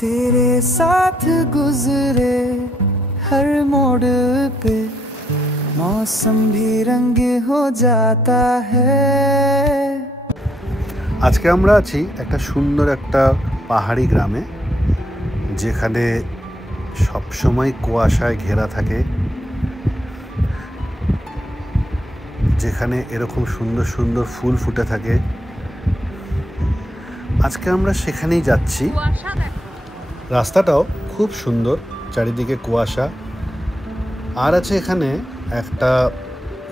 तेरे साथ गुजरे हर मोड़ पे मौसम भी रंग हो जाता है। আজকে আমরা আছি একটা সুন্দর একটা পাহাড়ি গ্রামে, যেখানে সব সময় কুয়াশায় ঘেরা থাকে, যেখানে এরকম সুন্দর সুন্দর ফুল ফুটে থাকে। আজকে আমরা সেখানেই যাচ্ছি। রাস্তাটাও খুব সুন্দর, চারিদিকে কুয়াশা। আর আছে এখানে একটা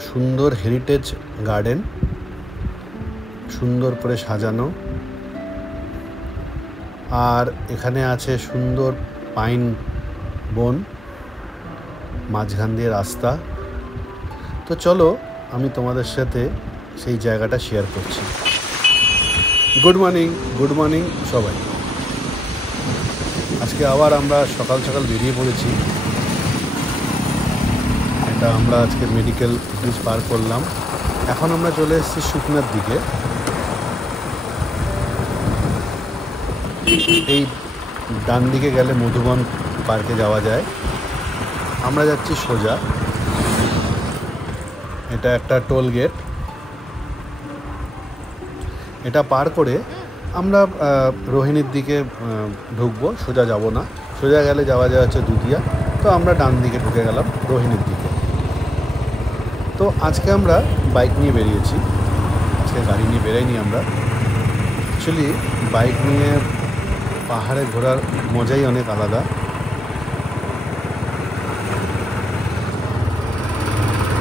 সুন্দর হেরিটেজ গার্ডেন, সুন্দর করে সাজানো। আর এখানে আছে সুন্দর পাইন বন, মাঝখান দিয়ে রাস্তা। তো চলো আমি তোমাদের সাথে সেই জায়গাটা শেয়ার করছি। গুড মর্নিং সবাই। আজকে আবার আমরা সকাল সকাল বেরিয়ে পড়েছি। এটা আমরা আজকে মেডিকেল ব্রিজ পার করলাম। এখন আমরা চলে এসেছি শুকনার দিকে। এই ডান দিকে গেলে মধুবন পার্কে যাওয়া যায়। আমরা যাচ্ছি সোজা। এটা একটা টোল গেট। এটা পার করে আমরা রোহিণীর দিকে ঢুকবো, সোজা যাব না। সোজা গেলে যাওয়া যায় হচ্ছে দুধিয়া। তো আমরা ডান দিকে ঢুকে গেলাম রোহিণীর দিকে। তো আজকে আমরা বাইক নিয়ে বেরিয়েছি, আজকে গাড়ি নিয়ে বেরাইনি আমরা। অ্যাকচুয়ালি বাইক নিয়ে পাহাড়ে ঘোরার মজাই অনেক আলাদা।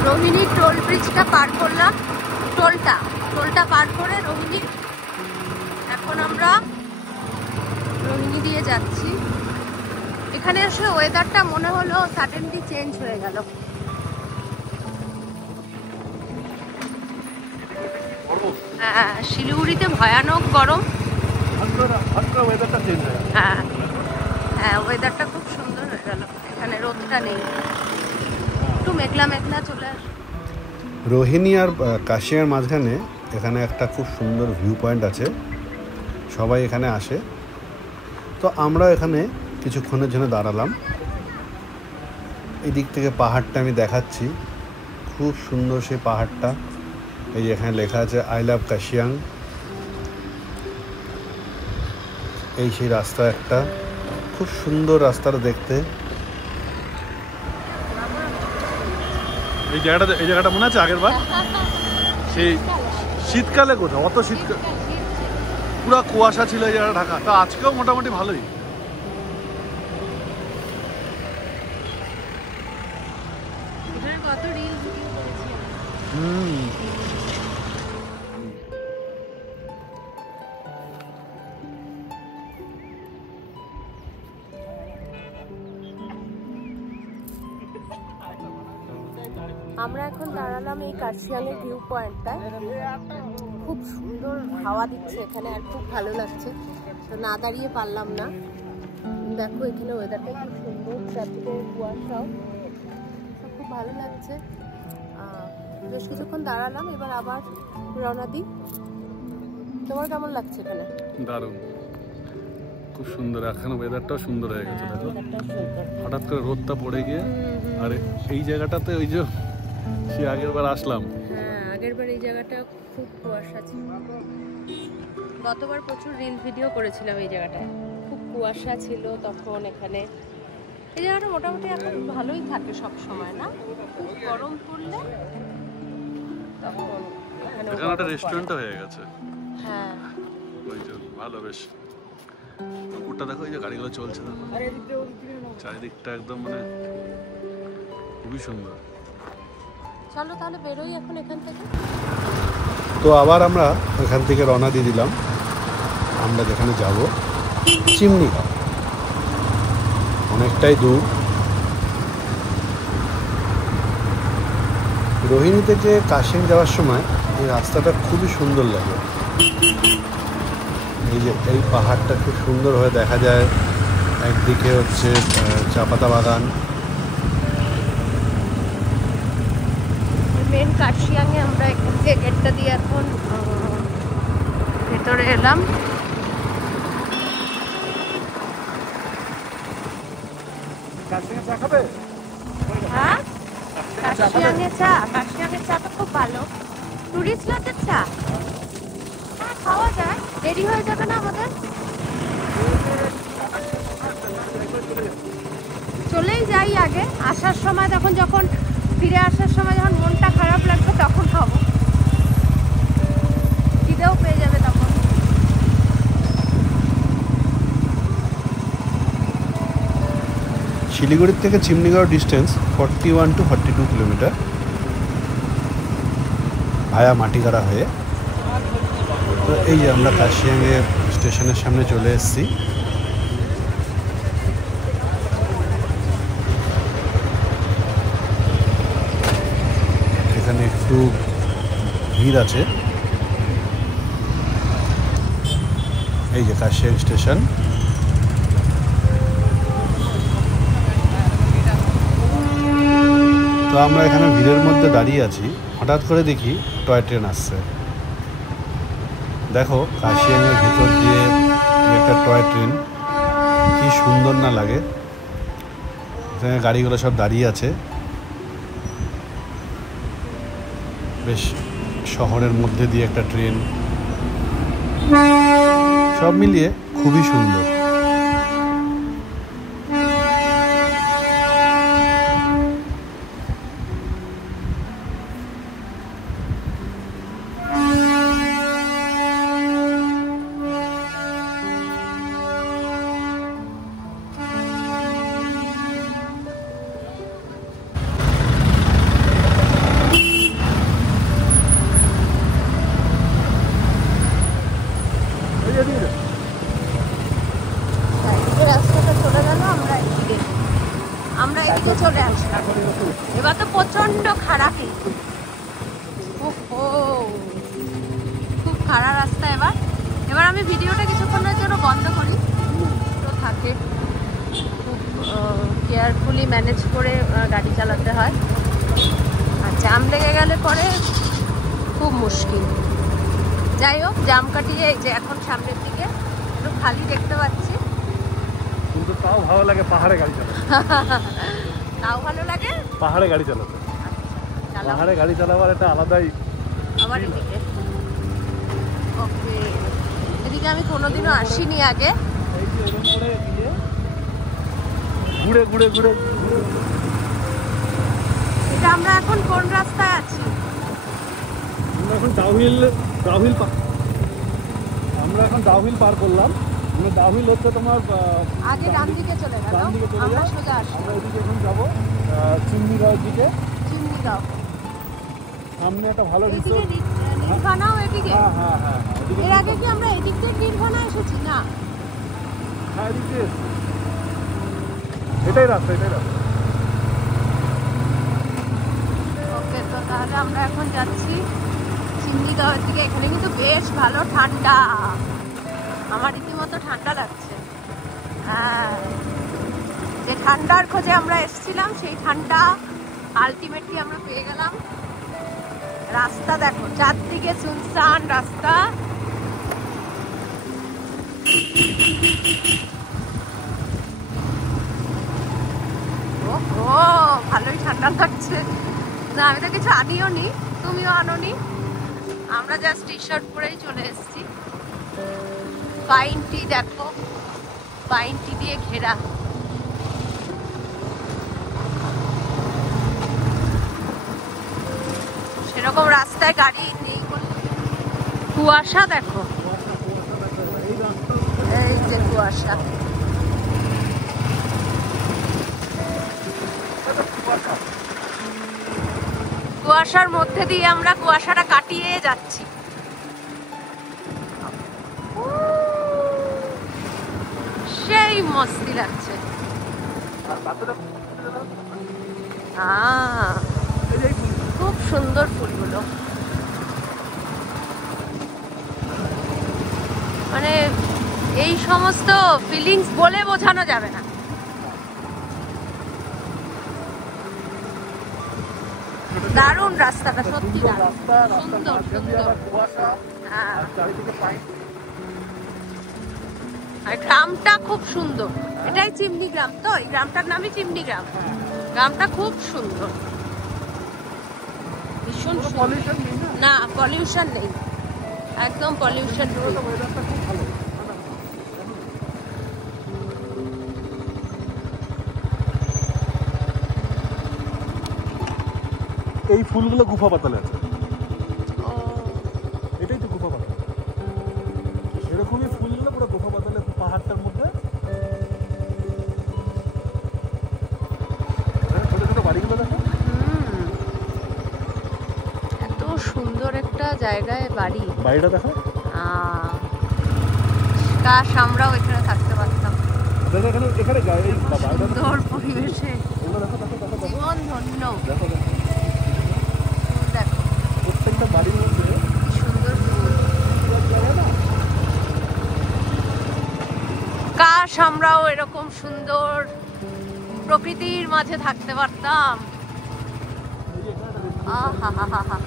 রোহিণী টোল ব্রিজটা পার করলাম, টোলটা পার করে রোহিণী, এখন আমরা রোহিণী দিয়ে যাচ্ছি। এখানে এসে ওয়েদারটা মনে হলো সাডেনলি চেঞ্জ হয়ে গেল। হ্যাঁ, শিলিগুড়িতে ভয়ানক গরম। হ্যাঁ, ওয়েদারটা খুব সুন্দর হয়ে গেল। এখানে রোদটা নেই, একটু মেঘলা মেঘলা চলে আসে। রোহিণী আর কাশিয়ার মাঝখানে এখানে একটা খুব সুন্দর ভিউ পয়েন্ট আছে, সবাই এখানে আসে। তো আমরা এখানে কিছুক্ষণের জন্য দাঁড়ালাম। এই দিক থেকে পাহাড়টা আমি দেখাচ্ছি, খুব সুন্দর সেই পাহাড়টা। এই যে এখানে লেখা আছে আই লাভ কাশিয়াং। এই সেই রাস্তা, একটা খুব সুন্দর রাস্তাটা দেখতে। এই জায়গাটা মনে আছে আগের বার সেই শীতকালে কোথাও, অত শীতকাল পুরো কুয়াশা ছিল এই জায়গাটা ঢাকা। তা আজকেও মোটামুটি ভালোই। আমরা এখন দাঁড়ালাম এই কার্শিয়াংয়ের ভিউ পয়েন্টটায়। খুব সুন্দর হাওয়া দিচ্ছে এখানে, আর খুব ভালো লাগছে। তো না দাঁড়িয়ে পারলাম না। দেখো এখানে ওয়েদারটা খুব সুন্দর, চারদিকে কুয়াশাও, খুব ভালো লাগছে। বেশ কিছুক্ষণ দাঁড়ালাম, এবার আবার রওনা দিই। তোমার কেমন লাগছে এখানে? দারুণ, খুব সুন্দর। এখন ওয়েদারটাও সুন্দর হয়ে গেছে। দেখো হঠাৎ করে রোদটা পড়ে গিয়ে। আর এই জায়গাটাতে ওই যে সে আগের বার আসলাম, হ্যাঁ আগের বার এই জায়গাটা খুব কুয়াশা ছিল। গতবার প্রচুর রিল ভিডিও করেছিলাম এই জায়গাটায়, খুব কুয়াশা ছিল তখন এখানে। এই জায়গাটা মোটামুটি এখন ভালোই থাকে সব সময়, না খুব গরম পড়লে তখন এখানে একটা রেস্টুরেন্টও হয়ে গেছে। হ্যাঁ ওই যে ভালো, বেশ পুকুরটা দেখো, এই যে গাড়িগুলো চলছে, চারিদিকটা একদম মানে খুবই সুন্দর। চলো তাহলে বেরোই এখন এখান থেকে। তো আবার আমরা এখান থেকে রওনা দিয়ে দিলাম। আমরা যেখানে যাব চিমনি, অনেকটাই দূর। রোহিণী থেকে কাশিয়াং যাওয়ার সময় এই রাস্তাটা খুবই সুন্দর লাগে। এই যে এই পাহাড়টা খুব সুন্দর হয়ে দেখা যায়। একদিকে হচ্ছে চা পাতা বাগান। মেন কার্শিয়াংয়ে আমরা এখান থেকে গেটটা দিয়ে এখন ভেতরে এলাম। হ্যাঁ, কার্শিয়াংয়ের চা, কার্শিয়াংয়ের চা তো খুব ভালো। টুরিস্ট লজের চা হ্যাঁ খাওয়া যায়, দেরি হয়ে যাবে না আমাদের? চলেই যাই আগে, আসার সময় যখন ফিরে আসার সময় যখন মনটা খারাপ লাগবে তখন খাবো, খিদেও পেয়ে যাবে তখন। শিলিগুড়ির থেকে চিমনিগাঁও ডিস্টেন্স 41 to 42 কিলোমিটার ভায়া মাটিগাড়া হয়ে। তো এই যে আমরা কার্শিয়াংয়ের স্টেশনের সামনে চলে এসেছি। এখানে একটু ভিড় আছে। এই যে কার্শিয়াং স্টেশন। তো আমরা এখানে ভিড়ের মধ্যে দাঁড়িয়ে আছি, হঠাৎ করে দেখি টয় ট্রেন আসছে। দেখো কার্শিয়াংয়ের ভিতর দিয়ে একটা টয় ট্রেন, কি সুন্দর না লাগে। এখানে গাড়িগুলো সব দাঁড়িয়ে আছে, বেশ শহরের মধ্যে দিয়ে একটা ট্রেন, সব মিলিয়ে খুবই সুন্দর। রাস্তাটা চলে গেল, আমরা এদিকে চলে আসলাম। এবার তো প্রচন্ড খারাপ, খুব খারাপ রাস্তা। এবার আমি ভিডিওটা কিছুক্ষণের জন্য বন্ধ করি, তো থাকে খুব কেয়ারফুলি ম্যানেজ করে গাড়ি চালাতে হয়, আর জ্যাম লেগে গেলে পরে খুব মুশকিল। যাই হোক, জ্যাম কাটিয়ে এই যে এখন সামনের দিকে একটু খালি দেখতে পাচ্ছি, কিন্তু তাও ভালো লাগে পাহাড়ে গাড়ি চালাতে। তাও ভালো লাগে পাহাড়ে গাড়ি চালাতে, পাহাড়ে গাড়ি চালাবার একটা আলাদাই। আবার এদিকে ওকে, এদিকে আমি কোনোদিনও আসিনি আগে। ঘুরে ঘুরে ঘুরে এটা আমরা এখন কোন রাস্তায় আছি? আমরা এখন ডাউহিল পার করলাম। ডাউহিল হচ্ছে তোমার আগে ডান দিকে চলে গেল, আমরা সোজা আসি। আমরা এদিকে এখন যাবো চিমনিগাঁওয়ের দিকে। চিমনিগাঁও সামনে একটা ভালো এদিকে নির্ভানাও এদিকে। হ্যাঁ হ্যাঁ হ্যাঁ, এর আগে কি আমরা এদিক থেকে নির্ভানা এসেছি? না, হ্যাঁ এদিকে এটাই রাস্তা। ওকে, তো তাহলে আমরা এখন যাচ্ছি চিমনিগাঁওয়ের দিকে। এখানে কিন্তু বেশ ভালো ঠান্ডা, আমার রীতিমতো ঠান্ডা লাগছে। হ্যাঁ, যে ঠান্ডার খোঁজে আমরা এসেছিলাম সেই ঠান্ডা আলটিমেটলি আমরা পেয়ে গেলাম। রাস্তা দেখো, চারদিকে সুনসান রাস্তা। ও ভালোই ঠান্ডা লাগছে। না আমি তো কিছু আনিও নি, তুমিও আনোনি, আমরা জাস্ট টি শার্ট পরেই চলে এসেছি। পাইন টি দেখো, পাইন টি দিয়ে ঘেরা। সেরকম রাস্তায় গাড়ি নেই বলে কুয়াশা দেখো, এই যে কুয়াশা। কুয়াশার মধ্যে দিয়ে আমরা কুয়াশাটা কাটিয়ে যাচ্ছি। সেই মস্তি লাগছে। খুব সুন্দর ফুলগুলো, মানে এই সমস্ত ফিলিংস বলে বোঝানো যাবে না। দারুণ রাস্তাটা, সত্যি সুন্দর সুন্দর। আর গ্রামটা খুব সুন্দর। এটাই চিমনি গ্রাম তো, এই গ্রামটার নামই চিমনি গ্রাম। গ্রামটা খুব সুন্দর, ভীষণ সুন্দর। না পলিউশন নেই, একদম পলিউশন ফ্রি। এই ফুলগুলো গুফা পাতালে আছে। এটাই তো গুফা পাতাল, এরকমই ফুলগুলো পুরো গুফা পাতালে পাহাড়টার মধ্যে। ছোট ছোট বাড়িগুলো দেখো, এত সুন্দর একটা জায়গায় বাড়ি। বাড়িটা দেখো, কাশ আমরাও এখানে থাকতে পারতাম। এখানে সুন্দর পরিবেশে জীবন ধন্য। দেখো দেখো প্রত্যেকটা বাড়ির মধ্যে কি সুন্দর ফুল। কাশ আমরাও এরকম সুন্দর প্রকৃতির মাঝে থাকতে পারতাম। আহা হা হা হা।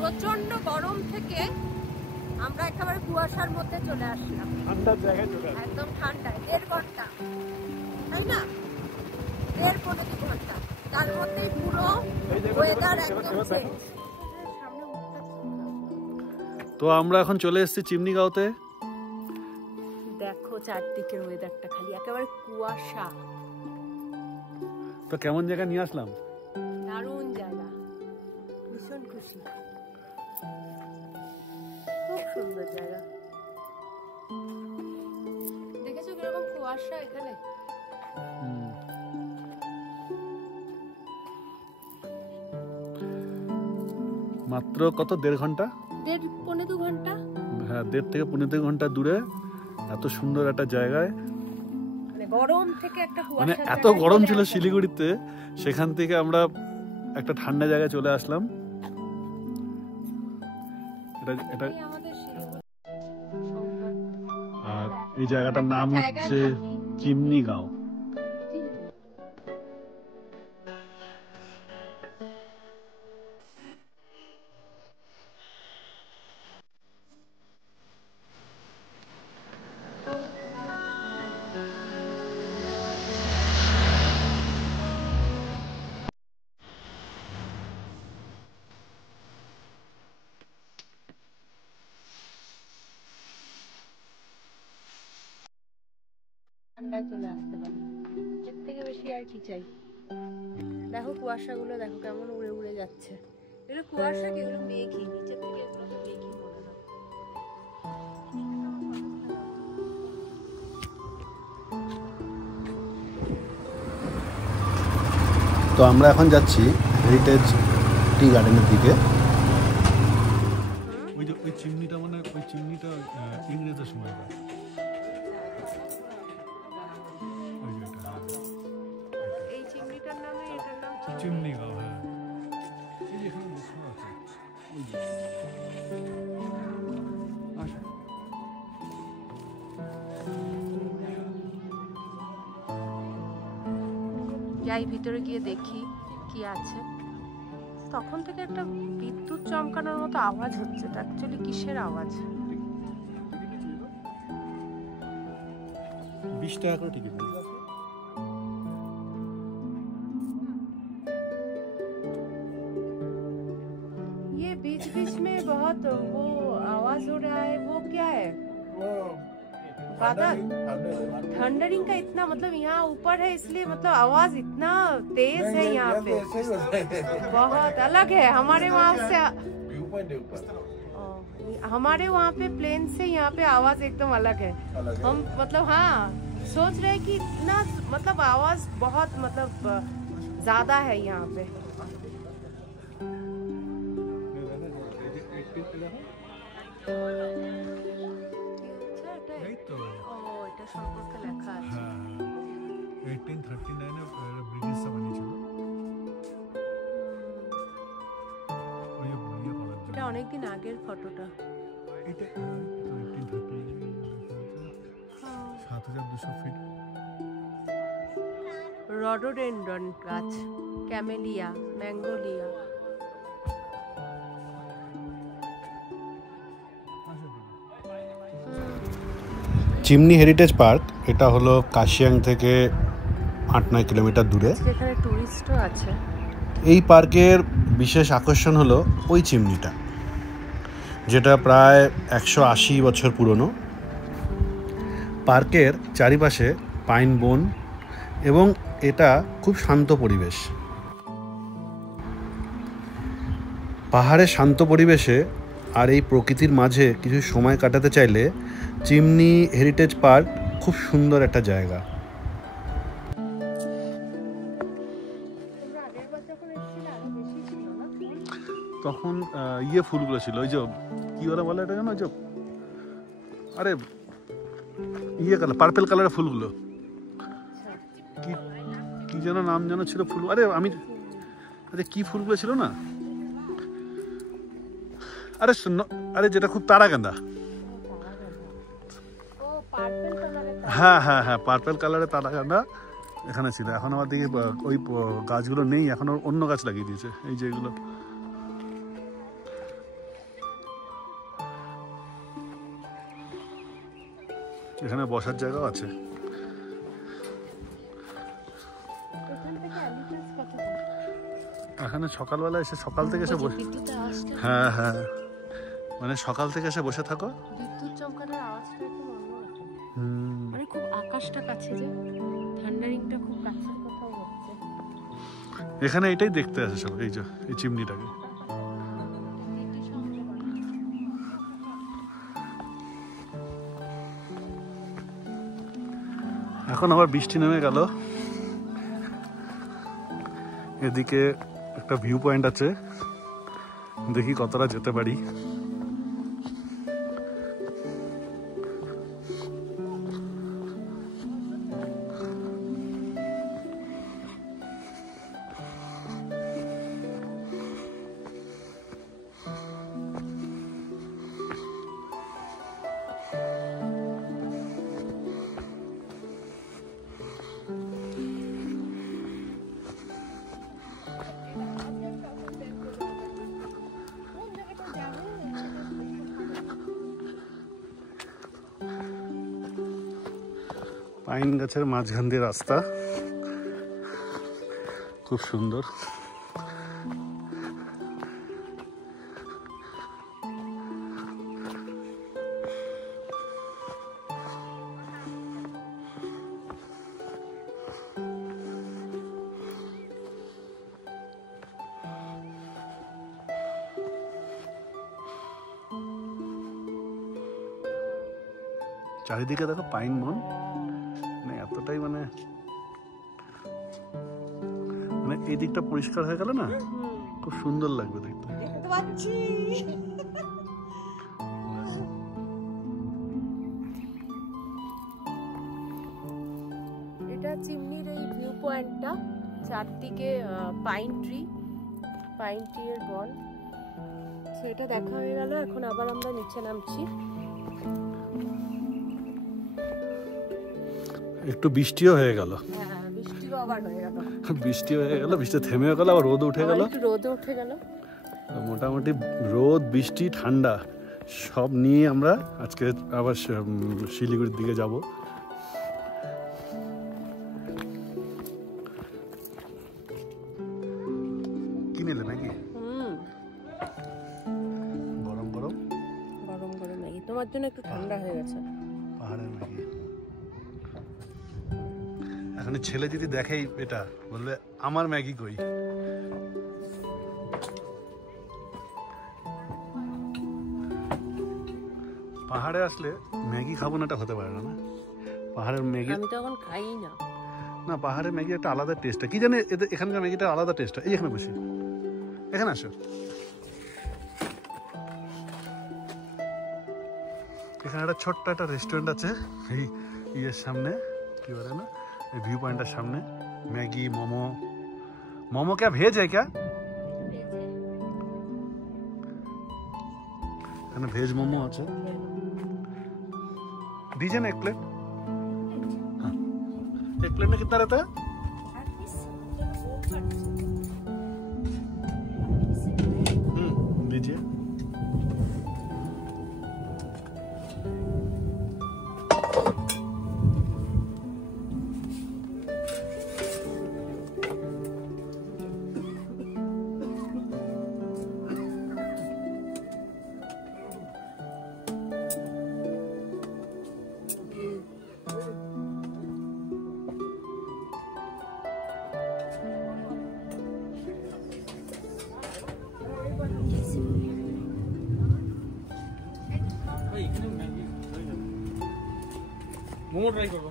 প্রচন্ড গরম থেকে আমরা একেবারে কুয়াশার মধ্যে চলে আসলাম, ঠান্ডার জায়গায় চলে আসলাম, একদম ঠান্ডায়। 1.5 ঘন্টা, তাই না? 1.5-2 ঘন্টা, তার মধ্যেই পুরো ওয়েদার একদম চেঞ্জ। তো আমরা এখন চলে এসেছি চিমনিগাঁওতে। দেখো চারদিকের ওয়েদারটা খালি একেবারে কুয়াশা। তো কেমন জায়গা নিয়ে আসলাম? দারুণ জায়গা, ভীষণ খুশি, খুব সুন্দর জায়গা। দেখেছো কিরকম কুয়াশা এখানে? মাত্র কত 1.5 ঘন্টা, 1.5-2 ঘন্টা, হ্যাঁ 1.5 থেকে 1.5 ঘন্টা দূরে এত সুন্দর একটা জায়গায়। মানে গরম থেকে একটা কুয়াশা, মানে এত গরম ছিল শিলিগুড়িতে, সেখান থেকে আমরা একটা ঠান্ডা জায়গায় চলে আসলাম। এটা আর এই জায়গাটার নাম হচ্ছে চিমনিগাঁও। ঠান্ডায় চলে আসতে পারি, এর থেকে বেশি আর কি চাই। দেখো কুয়াশাগুলো দেখো কেমন উড়ে উড়ে যাচ্ছে। এগুলো কুয়াশা কি, এগুলো মেঘই, নিচের থেকে এগুলো তো মেঘই মনে হয়। তো আমরা এখন যাচ্ছি হেরিটেজ টি গার্ডেনের দিকে। ওই চিমনিটা মানে ওই চিমনিটা ইংরেজের সময়। এই চিমনিটার নামে এটার নাম চিমনিগাঁও। হ্যাঁ, এই যে এখানে বসে আছে, ওই যে যাই ভিতরে গিয়ে দেখি কি আছে। তখন থেকে একটা বিদ্যুৎ চমকানোর মতো আওয়াজ হচ্ছে, এটা অ্যাকচুয়ালি কিসের আওয়াজ? 20 টাকা করে টিকিট। ये बीच बीच में बहुत वो आवाज हो रहा है, वो क्या है? बादल, थंडरिंग का इतना मतलब यहाँ ऊपर है इसलिए मतलब आवाज इतना तेज है यहाँ पे, बहुत अलग है हमारे वहाँ से। हमारे वहाँ पे प्लेन से यहाँ पे आवाज एकदम अलग है। हम मतलब हाँ सोच रहे कि ना मतलब आवाज बहुत मतलब ज्यादा है यहाँ पे। এটা অনেকদিন আগের ফটোটা। 7200 ফিট। রডোডেন্ড্রন গাছ, ক্যামেলিয়া, ম্যাঙ্গোলিয়া। চিমনি হেরিটেজ পার্ক এটা হলো কাশিয়াং থেকে 8-9 কিলোমিটার দূরে। এখানে টুরিস্টও আছে। এই পার্কের বিশেষ আকর্ষণ হলো ওই চিমনিটা, যেটা প্রায় 180 বছর পুরনো। পার্কের চারিপাশে পাইন বন এবং এটা খুব শান্ত পরিবেশ। পাহাড়ের শান্ত পরিবেশে আর এই প্রকৃতির মাঝে কিছু সময় কাটাতে চাইলে চিমনি হেরিটেজ পার্ক খুব সুন্দর একটা জায়গা। তখন ইয়ে ফুলগুলো ছিল, ওই যে কি ওরা বলে এটা জানো, ওই যে আরে ইয়ে কালার, পার্পেল কালারের ফুলগুলো, কি কি যেন নাম যেন ছিল ফুল, আরে আমি আরে কি ফুলগুলো ছিল না, আরে আরে যেটা খুব তারাগাঁদা। হ্যাঁ হ্যাঁ হ্যাঁ, পার্পেল কালারের তারাগাঁদা এখানে ছিল। এখন আমার দিকে ওই গাছগুলো নেই, এখন অন্য গাছ লাগিয়ে দিয়েছে। এই যে এগুলো এখানে বসার জায়গাও আছে। এখানে সকালবেলা এসে, সকাল থেকে এসে বসে, হ্যাঁ হ্যাঁ, মানে সকাল থেকে এসে বসে থাকো। বিদ্যুৎ চমকানোর আওয়াজটা একদম অন্যরকম। মানে খুব আকাশটা কাছে, যে থান্ডারিংটা খুব কাছের কোথাও হচ্ছে। এখানে এটাই দেখতে আসে সব, এই যে এই চিমনিটাকে। এখন আবার বৃষ্টি নেমে গেল। এদিকে একটা ভিউ পয়েন্ট আছে, দেখি কতটা যেতে পারি। পাইন গাছের মাঝখান দিয়ে রাস্তা, খুব সুন্দর। চারিদিকে দেখো পাইন বন, এতটাই মানে এই দিকটা পরিষ্কার হয়ে গেল না, খুব সুন্দর লাগবে দেখতে। এটা চিমনির এই ভিউ পয়েন্টটা, চারদিকে পাইন ট্রি এর বন। সেটা দেখা হয়ে গেল, এখন আবার আমরা নিচে নামছি। একটু বৃষ্টিও হয়ে গেল, বৃষ্টিও আবার হয়ে গেল, বৃষ্টিও হয়ে গেল, বৃষ্টি থেমেও গেল, আবার রোদ উঠে গেল। রোদও উঠে গেল। মোটামুটি রোদ, বৃষ্টি, ঠান্ডা সব নিয়ে আমরা আজকে আবার শিলিগুড়ির দিকে যাব। কি নিলে ম্যাগি? গরম গরম গরম গরম ম্যাগি তোমার জন্য, একটু ঠান্ডা হয়ে গেছে। পাহাড়ের ম্যাগি। এখন ছেলে যদি দেখেই এটা বলবে আমার ম্যাগি কই। পাহাড়ে আসলে ম্যাগি খাবো না, এটা হতে পারে না। পাহাড়ের ম্যাগি আমি তো এখন খাই না। না, পাহাড়ের ম্যাগি একটা আলাদা টেস্ট, কি জানে এখানকার ম্যাগিটা আলাদা টেস্ট। এই এখানে বসি, এখানে আসো। এখানে একটা ছোট্ট একটা রেস্টুরেন্ট আছে এই ইয়ের সামনে, কি বলে না, এই ভিউ পয়েন্টের সামনে। मैगी मोमो, मोमो क्या भेज है क्या? भेज मोमो আছে, दीजिए ना एक प्लेट। हाँ, एक प्लेट में कितना रहता है? दीजिए। মোমো ট্রাই করবো।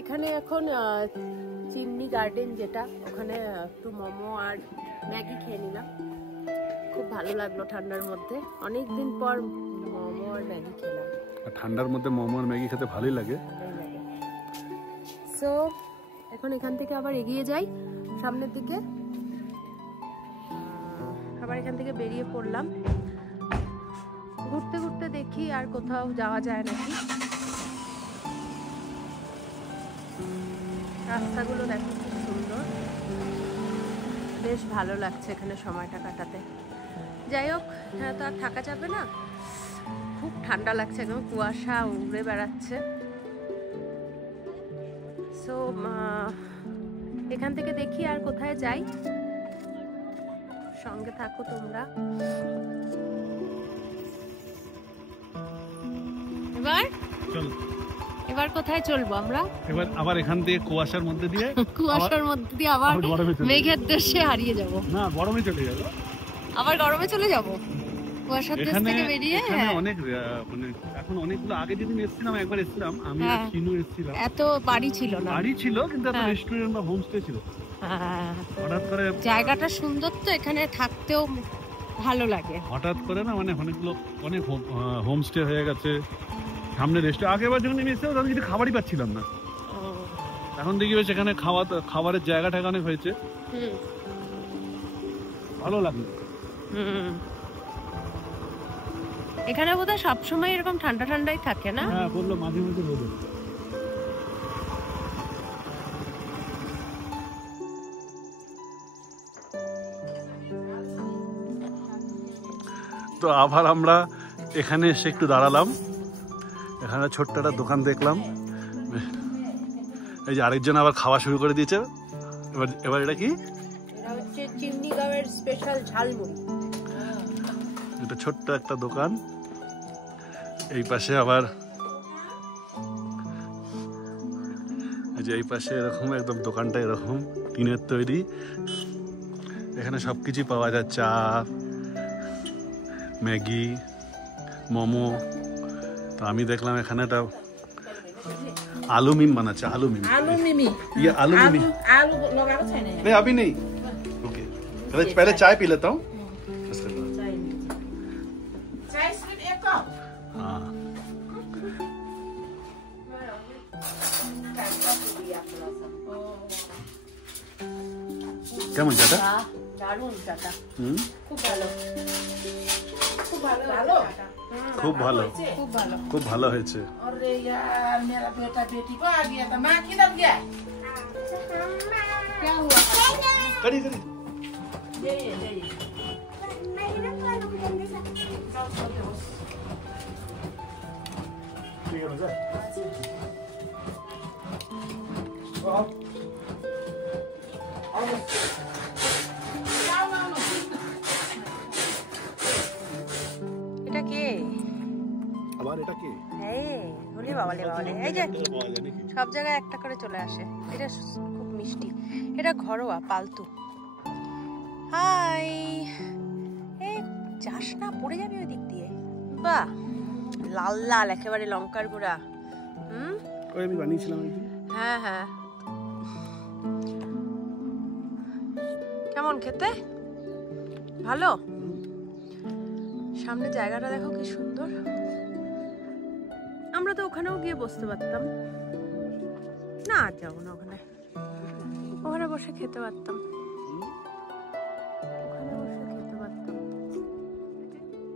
এখানে এখন চিমনি গার্ডেন যেটা, ওখানে একটু মোমো আর ম্যাগি খেয়ে নিলাম, খুব ভালো লাগলো ঠান্ডার মধ্যে। অনেক দিন পর মোমো আর ম্যাগি খেলাম। ঠান্ডার মধ্যে মোমো আর ম্যাগি খেতে ভালোই লাগে। সো এখন এখান থেকে আবার এগিয়ে যাই সামনের দিকে, আবার এখান থেকে বেরিয়ে পড়লাম। ঘুরতে ঘুরতে দেখি আর কোথাও যাওয়া যায় নাকি। রাস্তাগুলো দেখো খুব সুন্দর, বেশ ভালো লাগছে এখানে সময়টা কাটাতে। যাই হোক, তো আর থাকা যাবে না, খুব ঠান্ডা লাগছে, একদম কুয়াশা উড়ে বেড়াচ্ছে। সো এখান থেকে দেখি আর কোথায় যাই, সঙ্গে থাকো তোমরা। এবার কোথায় চলবো আমরা? এবার আবার এখান থেকে কুয়াশার মধ্যে দিয়ে আবার মেঘের দেশে হারিয়ে যাব। না, গরমে চলে যাব, আবার গরমে চলে যাব কুয়াশার দেশ থেকে বেরিয়ে। অনেক মানে এখন অনেকগুলো, আগে যেদিন এসেছিলাম একবার এসেছিলাম আমি আর চিনু এসেছিলাম, এত বাড়ি ছিল না, বাড়ি ছিল কিন্তু একটা রেস্টুরেন্ট বা হোমস্টে ছিল। হঠাৎ করে জায়গাটা সুন্দর, তো এখানে থাকতেও ভালো লাগে। হঠাৎ করে না, মানে অনেকগুলো অনেক হোমস্টে হয়ে গেছে সামনে রেস্টুরেন্ট। আগেবার যখন আমি এসেছিলাম তখন কিছু খাবারই পাচ্ছিলাম না, এখন দেখি বেশ এখানে খাবারের জায়গাটা অনেক হয়েছে, ভালো লাগলো। এখানে বোধহয় সবসময় এরকম ঠান্ডা ঠান্ডাই থাকে না? হ্যাঁ, বললো মাঝে মাঝে রোদ। তো আবার আমরা এখানে এসে একটু দাঁড়ালাম, এখানে ছোট্ট একটা দোকান দেখলাম। এই যে আরেকজন আবার খাওয়া শুরু করে দিয়েছে। এবার এটা কি? এটা হচ্ছে চিমনি গাঁওয়ের স্পেশাল ঝালমুড়ি। এটা ছোট্ট একটা দোকান। এই পাশে আবার এই যে এই পাশে এরকম একদম দোকানটা এরকম টিনের তৈরি, এখানে সবকিছু পাওয়া যায়, চা, ম্যাগি, মোমো। তো আমি দেখলাম এখানে একটা आलू मीम बनाচ্ছে, आलू मीम, ये आलू मीम, आलू लगा के छैन नहीं अभी नहीं, ओके पहले चाय पी लेता हूँ, चाय सिर्फ एक कप। हाँ কেমন চাটা? দারুণ চাটা, খুব ভালো, খুব ভালো, ভালো, খুব ভালো, খুব ভালো, খুব ভালো হয়েছে। अरे यार मेरा बेटा बेटी को आ गया था, माँ किधर गया? क्या हुआ? करी करी ये ठीक है मजा। হ্যাঁ বলি বাবালে বাবালে, এই যে সব জায়গায় একটা করে চলে আসে। এটা খুব মিষ্টি, এটা ঘরোয়া পালতু। হাই, এই যাস না, পড়ে যাবি ওই দিক দিয়ে। বাহ, লাল লাল একেবারে লঙ্কার গুঁড়া। আমি বানিয়েছিলাম। হ্যাঁ হ্যাঁ, কেমন খেতে? ভালো। সামনে জায়গাটা দেখো কি সুন্দর। আমরা তো ওখানেও গিয়ে বসতে পারতাম না, আর যাবো না ওখানে। ওখানে বসে খেতে পারতাম, ওখানে বসে খেতে পারতাম।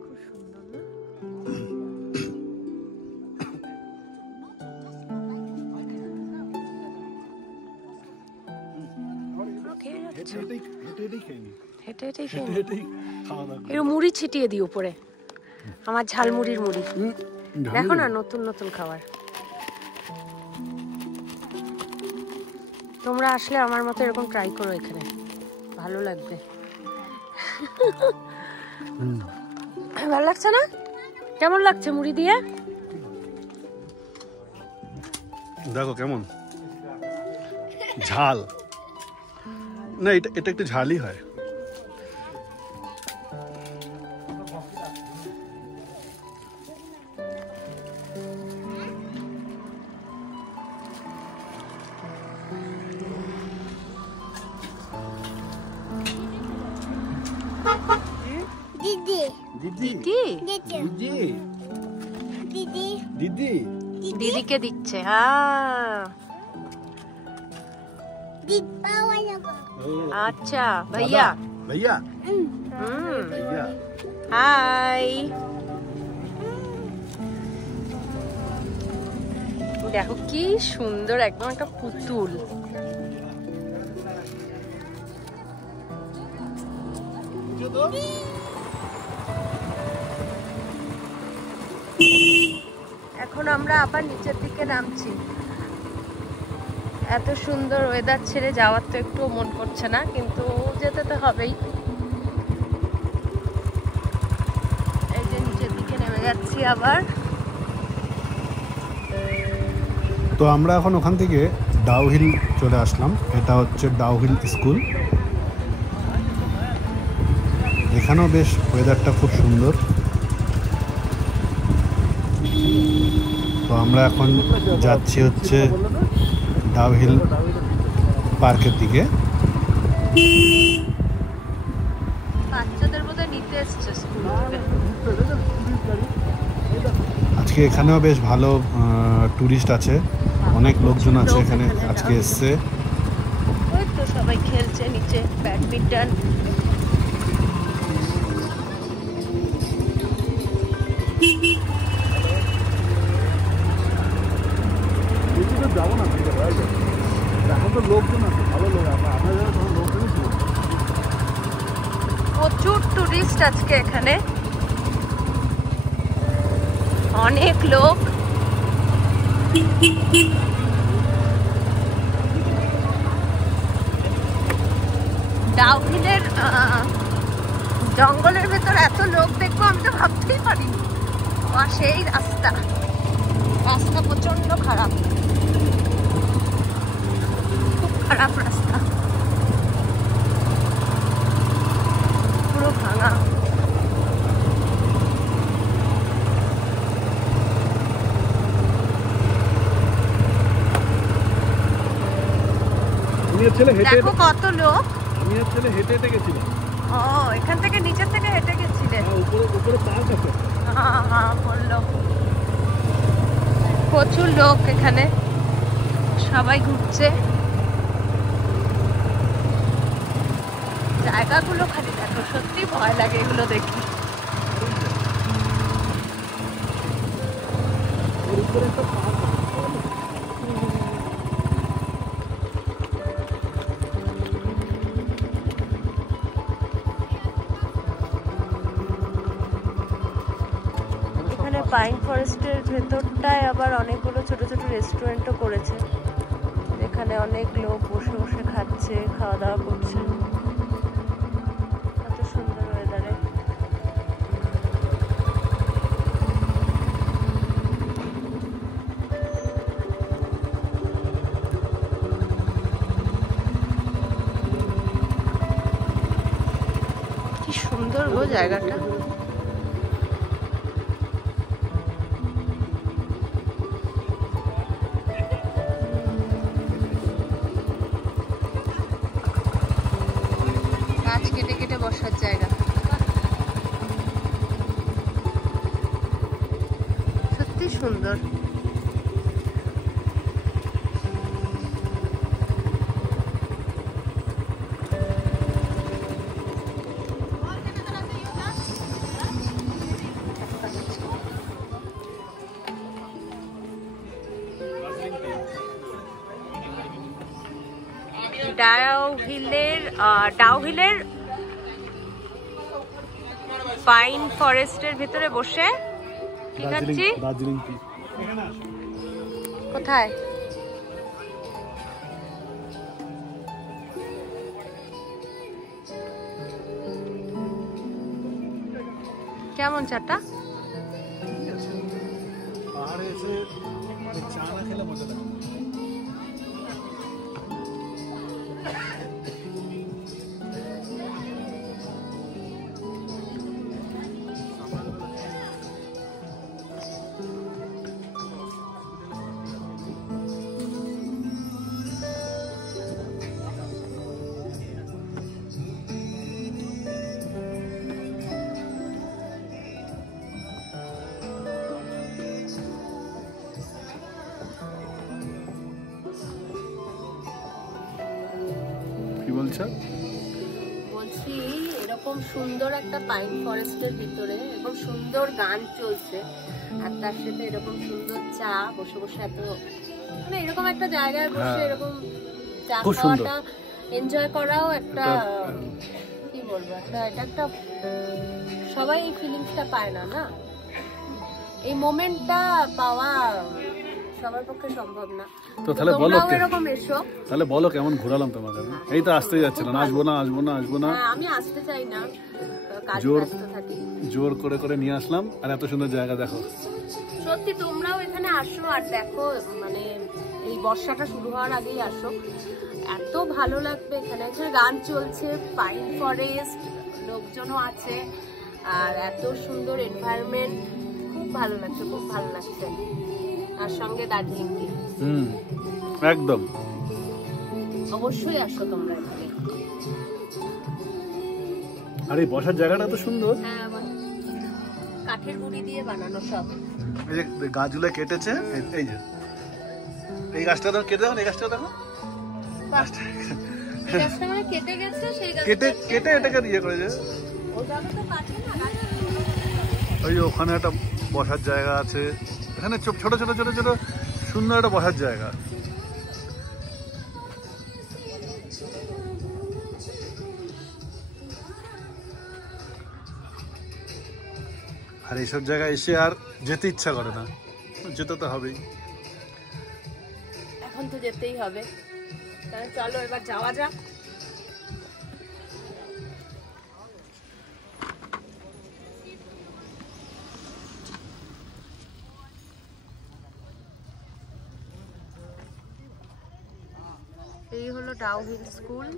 খুব সুন্দর না? হেঁটে হেঁটেই একটু মুড়ি ছিটিয়ে দিই উপরে, আমার ঝালমুড়ির মুড়ি। দেখো না, নতুন নতুন খাবার। তোমরা আসলে আমার মতো এরকম ট্রাই করো, এখানে ভালো লাগবে। ভালো লাগছে না? কেমন লাগছে মুড়ি দিয়ে? দেখো কেমন ঝাল। না, এটা একটু ঝালই হয়। দিদিকে দিচ্ছে। আচ্ছা ভাইয়া, ভাইয়া হাই। দেখো কি সুন্দর, একদম একটা পুতুল। এখন আমরা আবার নিচের দিকে নামছি। এত সুন্দর ওয়েদার ছেড়ে যাওয়ার তো একটু মন করছে না, কিন্তু যেতে তো হবেই। এই যে নিচের দিকে নেমে যাচ্ছি আবার। তো আমরা এখন ওখান থেকে ডাউহিল চলে আসলাম। এটা হচ্ছে ডাউহিল স্কুল। এখানেও বেশ ওয়েদারটা খুব সুন্দর। তো আমরা এখন যাচ্ছি হচ্ছে ডাউহিল পার্কের দিকে। বাচ্চাদের বোধহয় নিতে এসছে স্কুল থেকে। আজকে এখানেও বেশ ভালো টুরিস্ট আছে, অনেক লোকজন আছে এখানে আজকে এসছে। ওই তো সবাই খেলছে নিচে ব্যাডমিন্টন। যাবো না, এখন তো লোকজন আছে, ভালো লোক। প্রচুর টুরিস্ট আজকে এখানে, অনেক লোক। ডাউহিলের জঙ্গলের ভেতর এত লোক দেখবো আমি তো ভাবতেই পারিনি। আর সেই রাস্তা প্রচন্ড খারাপ, খুব খারাপ রাস্তা, পুরো ভাঙা। দেখো কত লোক। হেঁটে হেঁটে গেছিলাম। ও, এখান থেকে নিচের থেকে হেঁটে গেছিলেন? উপরে পার্ক আছে। হ্যাঁ বললো। প্রচুর লোক এখানে, সবাই ঘুরছে। জায়গাগুলো খালি দেখো, সত্যি ভয় লাগে এগুলো দেখি। পাইন ফরেস্টের ভেতরটায় আবার অনেকগুলো ছোট ছোট রেস্টুরেন্টও করেছে, এখানে অনেক লোক বসে বসে খাচ্ছে, খাওয়া দাওয়া করছে। এত সুন্দর ওয়েদারে। গো জায়গাটা। গাছ কেটে কেটে বসার জায়গা, সত্যি সুন্দর। ডাউহিলের পাইন ফরেস্টের ভিতরে বসে কি খাচ্ছি? কোথায়? কেমন চাটা? পাহাড়ে এসে চা না খেলে মজা লাগে। বলছি এরকম সুন্দর একটা পাইন ফরেস্টের ভিতরে এরকম সুন্দর গান চলছে, আর তার সাথে এরকম সুন্দর চা, বসে বসে এত মানে এরকম একটা জায়গায় বসে এরকম চা খাওয়াটা এনজয় করাও একটা কি বলবো, এটা একটা সবাই এই ফিলিংসটা পায় না, না এই মোমেন্টটা পাওয়া সবার পক্ষে সম্ভব না। তো তাহলে বলো, এরকম এসো, তাহলে বলো কেমন ঘোরালাম তোমাকে। এই তো আসতেই যাচ্ছে না, আসবো না আসবো না আসবো না, আমি আসতে চাই না, জোর করে করে নিয়ে আসলাম। আর এত সুন্দর জায়গা দেখো, সত্যি তোমরাও এখানে আসো আর দেখো, মানে এই বর্ষাটা শুরু হওয়ার আগেই আসো, এত ভালো লাগবে। এখানে গান চলছে, পাইন ফরেস্ট, লোকজনও আছে, আর এত সুন্দর এনভায়রনমেন্ট, খুব ভালো লাগছে, খুব ভালো লাগছে। আর সঙ্গে দার্জিলিং টি, একদম অবশ্যই আসো তোমরা এখানে। আর এই বসার জায়গাটা তো সুন্দর, হ্যাঁ কাঠের গুঁড়ি দিয়ে বানানো সব। এই যে গাছগুলো কেটেছে, এই যে এই গাছটা তো কেটে দেখো, এই গাছটা দেখো, গাছটা মানে কেটে গেছে, সেই গাছটা কেটে কেটে এটাকে ইয়ে করে যে ওইভাবে তো কাটে না। ওই ওখানে একটা বসার জায়গা আছে, এখানে ছোট ছোট ছোট ছোট সুন্দর একটা বসার জায়গা। আর এইসব জায়গায় এসে আর যেতে ইচ্ছা করে না, যেতে তো হবেই, এখন তো যেতেই হবে। তাহলে চলো এবার যাওয়া যাক। এই হলো ডাউহিল স্কুল।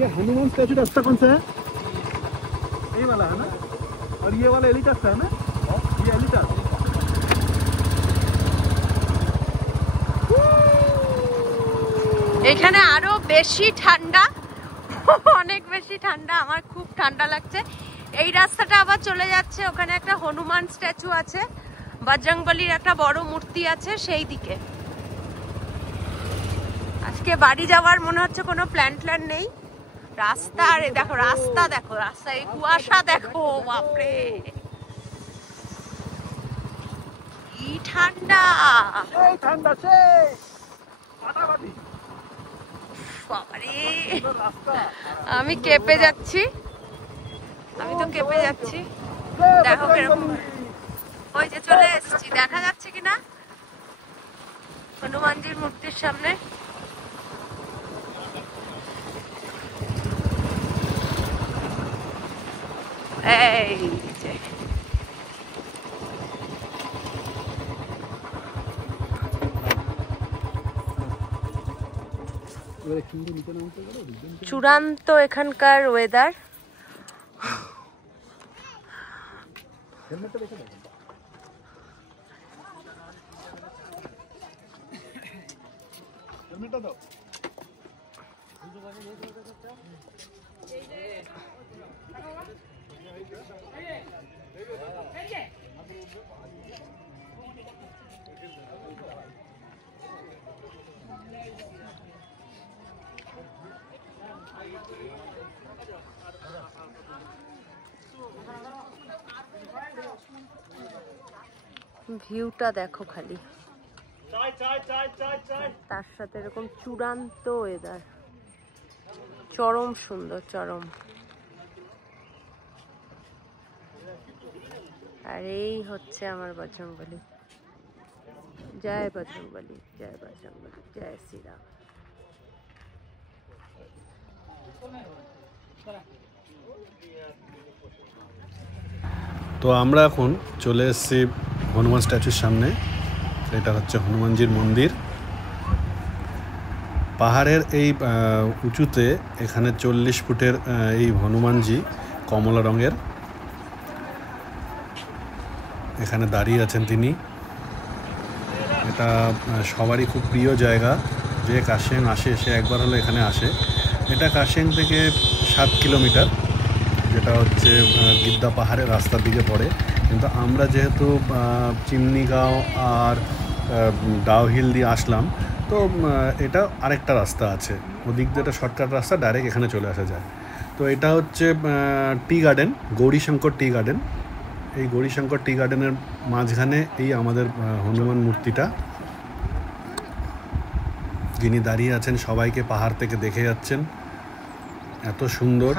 ये हनुमान स्टैचू रास्ता कौन सा है? ये वाला है ना, और ये वाला एलिटास है ना, ये एलिटास। এখানে আরো বেশি ঠান্ডা, অনেক বেশি ঠান্ডা, আমার খুব ঠান্ডা লাগছে। এই রাস্তাটা আবার চলে যাচ্ছে, ওখানে একটা হনুমান স্ট্যাচু আছে, বজরংবলির একটা বড় মূর্তি আছে সেই দিকে। আজকে বাড়ি যাওয়ার মনে হচ্ছে কোনো প্ল্যান নেই। রাস্তা, আরে দেখো রাস্তা, দেখো রাস্তা, এই কুয়াশা দেখো, বাপরে কি ঠান্ডা, ঠান্ডা বাবারে আমি কেঁপে যাচ্ছি, আমি তো কেঁপে যাচ্ছি। দেখো কিরকম, ওই যে চলে এসেছি, দেখা যাচ্ছে কিনা হনুমানজির মূর্তির সামনে। এই যে চূড়ান্ত এখানকার ওয়েদার। ভিউটা দেখো খালি, তার সাথে এরকম চূড়ান্ত ওয়েদার, চরম সুন্দর, চরম। আর এই হচ্ছে আমার বজরংবলী। জয় বজরংবলী, জয় বজরংবলী, জয় শ্রীরাম। তো আমরা এখন চলে এসেছি হনুমান স্ট্যাচুর সামনে। এটা হচ্ছে হনুমানজির মন্দির। পাহাড়ের এই উঁচুতে এখানে 40 ফুটের এই হনুমানজি কমলা রঙের এখানে দাঁড়িয়ে আছেন তিনি। এটা সবারই খুব প্রিয় জায়গা, যে কার্শিয়াং আসে সে একবার হলে এখানে আসে। এটা কার্শিয়াং থেকে 7 কিলোমিটার, যেটা হচ্ছে গিদ্দা পাহাড়ের রাস্তার দিকে পড়ে। কিন্তু আমরা যেহেতু চিমনিগাঁও আর ডাউহিল দিয়ে আসলাম, তো এটা আরেকটা রাস্তা আছে, ওদিক দিয়ে একটা শর্টকাট রাস্তা, ডাইরেক্ট এখানে চলে আসা যায়। তো এটা হচ্ছে tea garden, Gourishankar tea garden. এই গৌরীশঙ্কর টি গার্ডেনের মাঝখানে এই আমাদের হনুমান মূর্তিটা, যিনি দাঁড়িয়ে আছেন সবাইকে পাহাড় থেকে দেখে যাচ্ছেন। এত সুন্দর,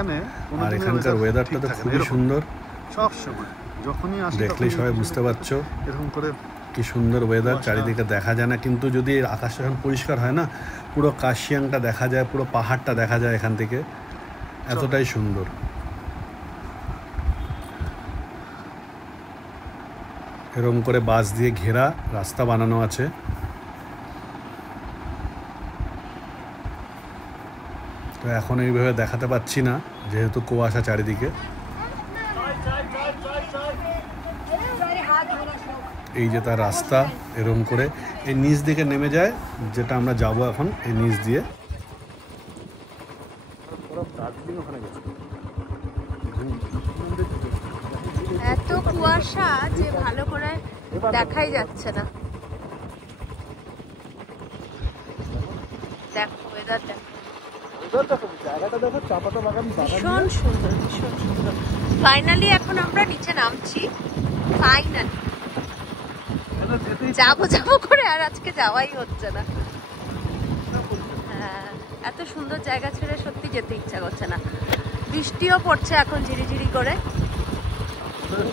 আর এখানকার ওয়েদারটা তো খুবই সুন্দর। সব সময় যখনই আসি দেখলেই সবাই বুঝতে পারছো এরকম করে কি সুন্দর ওয়েদার, চারিদিকে দেখা যায় না। কিন্তু যদি আকাশটা যখন পরিষ্কার হয় না, পুরো কার্শিয়াংটা দেখা যায়, পুরো পাহাড়টা দেখা যায় এখান থেকে, এতটাই সুন্দর। এরকম করে বাঁশ দিয়ে ঘেরা রাস্তা বানানো আছে। তো এখন এইভাবে দেখাতে পাচ্ছি না, যেহেতু কুয়াশা চারিদিকে। এই যে তার রাস্তা, এরকম করে এই নিচ দিকে নেমে যায়, যেটা আমরা যাব এখন এই নিচ দিয়ে। এত কুয়াশা যে ভালো করে দেখাই যাচ্ছে না। দেখো ওয়েদার, দেখো ভীষণ সুন্দর, ভীষণ সুন্দর। ফাইনালি এখন আমরা নিচে নামছি, ফাইনালি যাবো যাবো করে আর আজকে যাওয়াই হচ্ছে না। হ্যাঁ, এত সুন্দর জায়গা ছেড়ে সত্যি যেতে ইচ্ছা করছে না। বৃষ্টিও পড়ছে এখন ঝিরিঝিরি করে,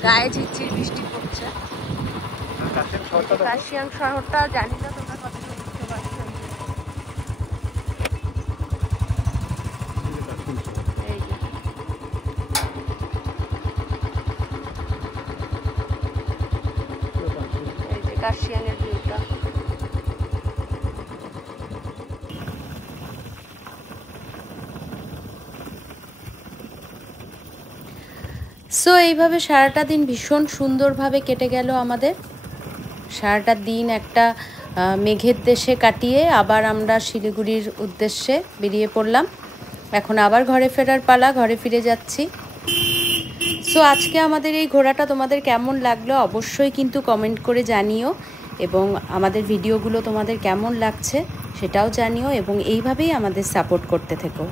গায়ে ঝিরঝির বৃষ্টি পড়ছে। কার্শিয়াং শহরটা জানি না তোমরা কতটা বুঝতে পারছো। এই যে কার্শিয়াংয়ের ভিউটা। সো এইভাবে সারাটা দিন ভীষণ সুন্দরভাবে কেটে গেল আমাদের। সারাটা দিন একটা মেঘের দেশে কাটিয়ে আবার আমরা শিলিগুড়ির উদ্দেশ্যে বেরিয়ে পড়লাম। এখন আবার ঘরে ফেরার পালা, ঘরে ফিরে যাচ্ছি। সো আজকে আমাদের এই ঘোরাটা তোমাদের কেমন লাগলো অবশ্যই কিন্তু কমেন্ট করে জানিও, এবং আমাদের ভিডিওগুলো তোমাদের কেমন লাগছে সেটাও জানিও, এবং এইভাবেই আমাদের সাপোর্ট করতে থেকো।